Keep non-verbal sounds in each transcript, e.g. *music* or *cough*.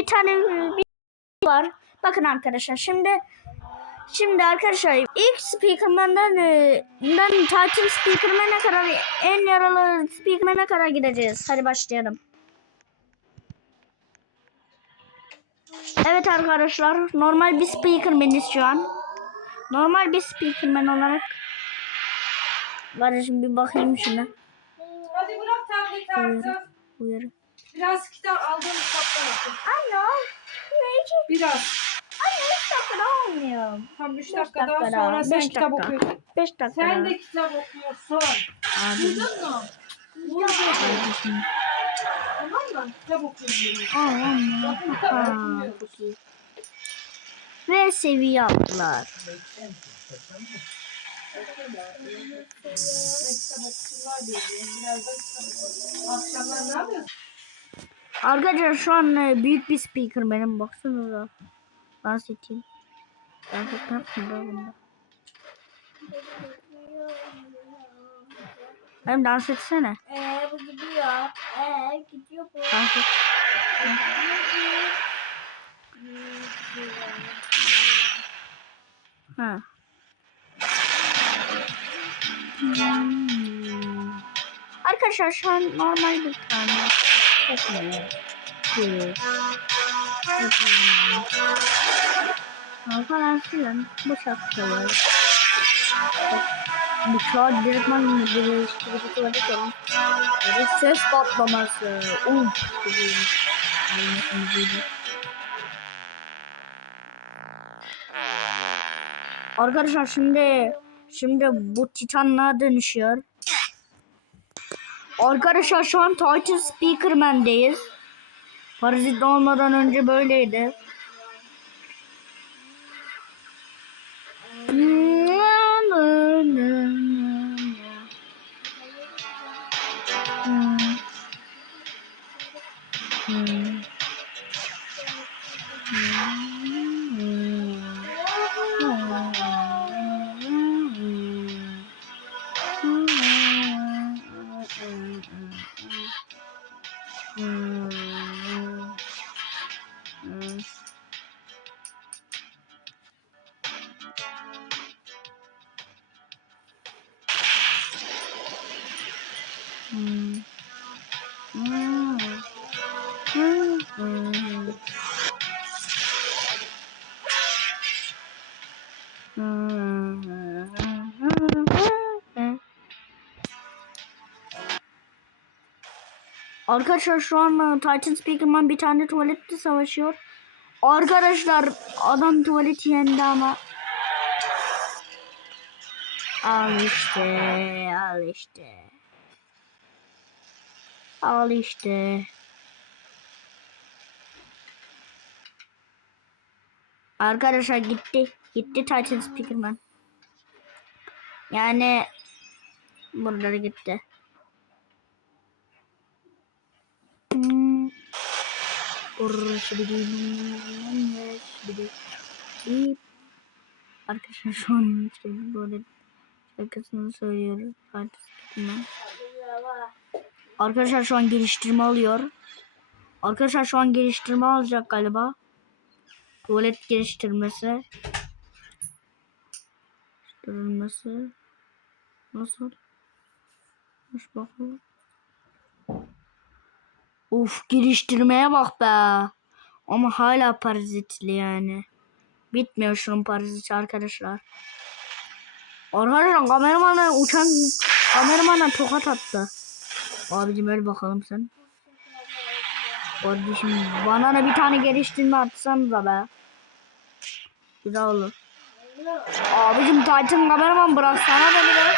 bir tane bir var. Bakın arkadaşlar şimdi şimdi arkadaşlar ilk Speakerman'dan e, dan tatil Speakerman'a kadar en yaralı Speakerman'a kadar gideceğiz. Hadi başlayalım. Evet arkadaşlar normal bir Speakerman'iz şu an. Normal bir Speakerman olarak. Şimdi bir bakayım şuna. Hadi bırak tableti artık. Uyarı. Biraz kitap aldığım kitaptan oku. Ne Biraz. Anne 3 dakikada olmuyor. Tam 3 Beş dakikadan dakika sonra sen beş kitap dakika. okuyorsun. 5 dakika. Sen de kitap okuyorsun. Abi. Duydun mu? Bunu da Tamam mı? Kitap okuyorum. Aa, Bakın kitap. Ve seviye attılar. Kitap okusunlar diye. Biraz da kitap okuyalım. Akşamlar ne yapıyorsun? Arkadaşlar şu an e, büyük bir speaker benim baksanıza. Dans edeyim. Dans etmem be bunda? Hem dans etsene. Ee, bu gidiyor. Ee, gidiyor bu. Dans et. Ha. Arkadaşlar şu an normal bir tane. Ha, falan filan. Bu şapkalar. Bu kağıt direktman tuvalet olmuş. Böyle ses patlaması. Uf. Arkadaşlar şimdi şimdi bu titanlığa dönüşüyor. Arkadaşlar şu an Titan Speakerman'deyiz. Parazit olmadan önce böyleydi. Arkadaşlar şu an e, Titan Speakerman bir tane tuvalette savaşıyor. Arkadaşlar adam tuvaleti yendi ama. Al işte, al işte. Al işte. Arkadaşlar gitti. Gitti Titan Speakerman. Yani buraları gitti. Arkadaşlar şu an işte böyle şarkısını söylüyorum. Titan Speakerman. Arkadaşlar şu an geliştirme alıyor. Arkadaşlar şu an geliştirme alacak galiba. Tuvalet geliştirmesi. Geliştirilmesi. Nasıl? Hoş bakalım. Uf geliştirmeye bak be. Ama hala parazitli yani. Bitmiyor şunun paraziti arkadaşlar. Arkadaşlar kameramana uçan kameramana tokat attı. Abicim öyle bakalım sen. Kardeşim bana da bir tane geliştirme atsan da be. Güzel olur. Abicim Titan kameraman bıraksana beni be.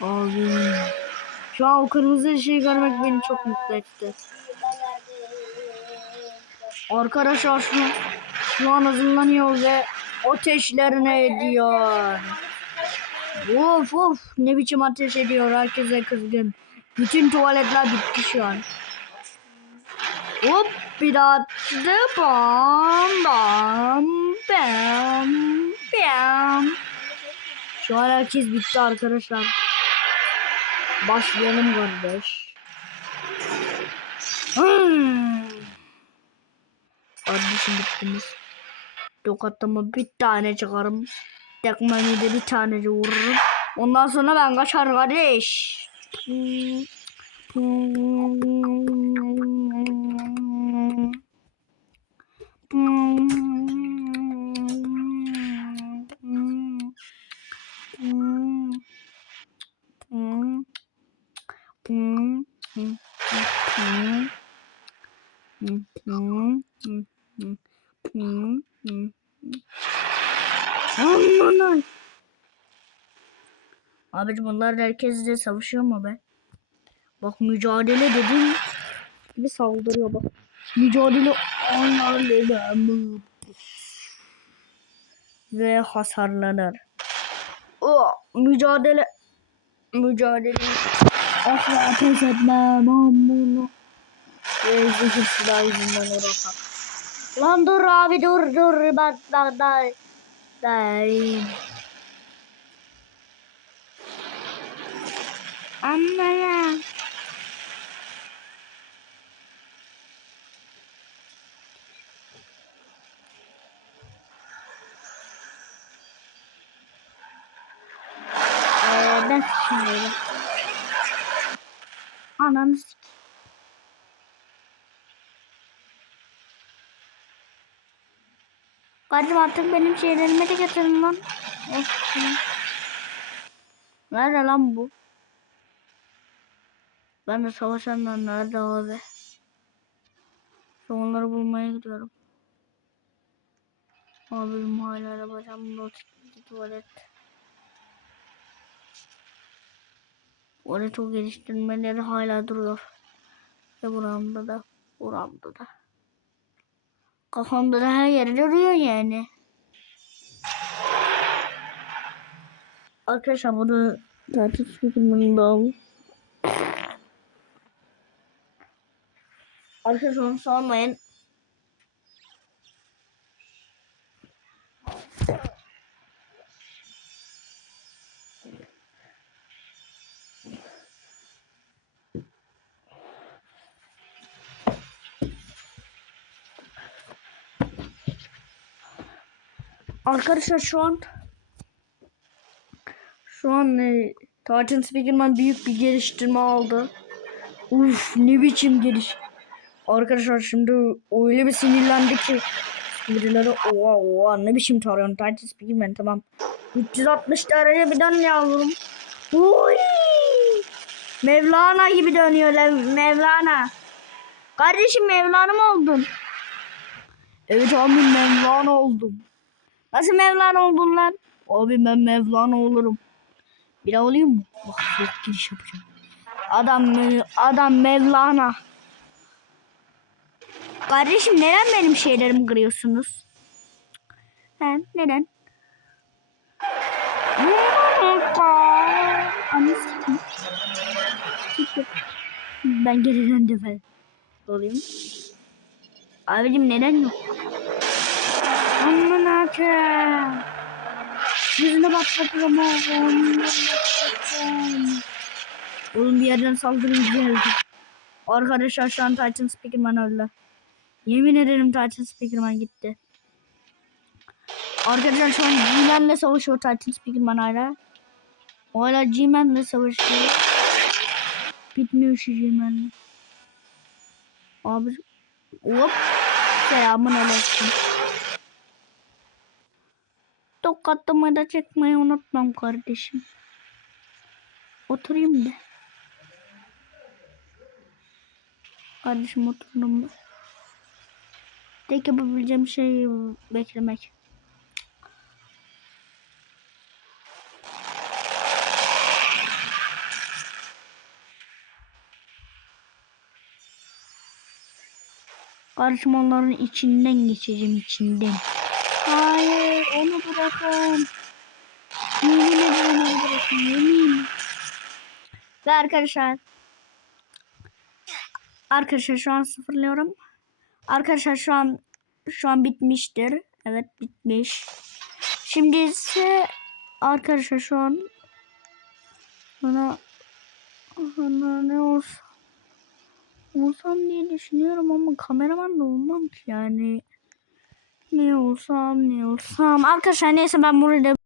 Abi. Şu an o kırmızı ışığı görmek beni çok mutlu etti. Arkadaşlar şu, şu an hazırlanıyor ve ateşlerine ediyor. Of of ne biçim ateş ediyor herkese kızgın. Bütün tuvaletler bitti şu an. Hop bir daha attı. Bam bam bam bam. Şu an herkes bitti arkadaşlar. Başlayalım kardeş. Hmm. Kardeşim bittiniz. Tokatlama bir tane çıkarım. Tekmeni de bir tane vururum. Ondan sonra ben kaçar kardeş. Hmm. *laughs* Ay. Abicim bunlar herkesle savaşıyor mu be? Bak mücadele dedim gibi saldırıyor bak. Mücadele onlarla mı? Ve hasarlanır. O mücadele mücadele asla ateş etmem amına. Ve zehir silah yüzünden uğraşak. Lan dur abi dur dur bak bak bak. Dayım. Amma ya. Ee, ben şimdi Ananı sik. Kardeşim artık benim şeylerimi de getirin lan. Of. Nerede lan bu? Ben de savaşanlar nerede abi? Onları bulmaya gidiyorum. Abim hala arabacağım not tuvalet. Orada çok geliştirmeleri hala duruyor. Ve buramda da, buramda da. Kafamda da her yerde duruyor yani. Arkadaşlar bunu tartışmamın da Arkadaşlar onu sormayın. Arkadaşlar şu an şu an e, Titan Speakerman büyük bir geliştirme aldı. Uf ne biçim geliş. Arkadaşlar şimdi öyle bir sinirlendi ki birileri oha oha ne biçim tarıyorsun Titan Speakerman tamam. 360 derece bir dön yavrum. Uy! Mevlana gibi dönüyor lan Mevlana. Kardeşim Mevlana mı oldun? Evet abi Mevlana oldum. Nasıl Mevlana oldun lan? Abi ben Mevlana olurum. Bir daha olayım mı? Bak çok giriş yapacağım. Adam adam Mevlana. Kardeşim neden benim şeylerimi kırıyorsunuz? He, neden? Ben geriden defa olayım. Abicim neden yok? Akım. Yüzüne patlatırım oğlum. Oğlum bir yerden saldırı geldi. Arkadaşlar şu an Titan Speakerman öldü. Yemin ederim Titan Speakerman gitti. Arkadaşlar şu an G-Man'le savaşıyor Titan Speakerman hala. O hala G-Man'le savaşıyor. Bitmiyor şu G-Man'le. Abi. Hop. Selamun aleyküm. Tokatlama da çekmeyi unutmam kardeşim. Oturayım da. Kardeşim oturdum da. Tek yapabileceğim şey beklemek. Kardeşim onların içinden geçeceğim içinden. Hayır onu bırakın. Yemin ederim onu bırakın yemin. Ve arkadaşlar. Arkadaşlar şu an sıfırlıyorum. Arkadaşlar şu an şu an bitmiştir. Evet bitmiş. Şimdi ise arkadaşlar şu an bana bana ne olsa olsam diye düşünüyorum ama kameraman da olmam ki yani ne olsam ne olsam. Arkadaşlar neyse ben burada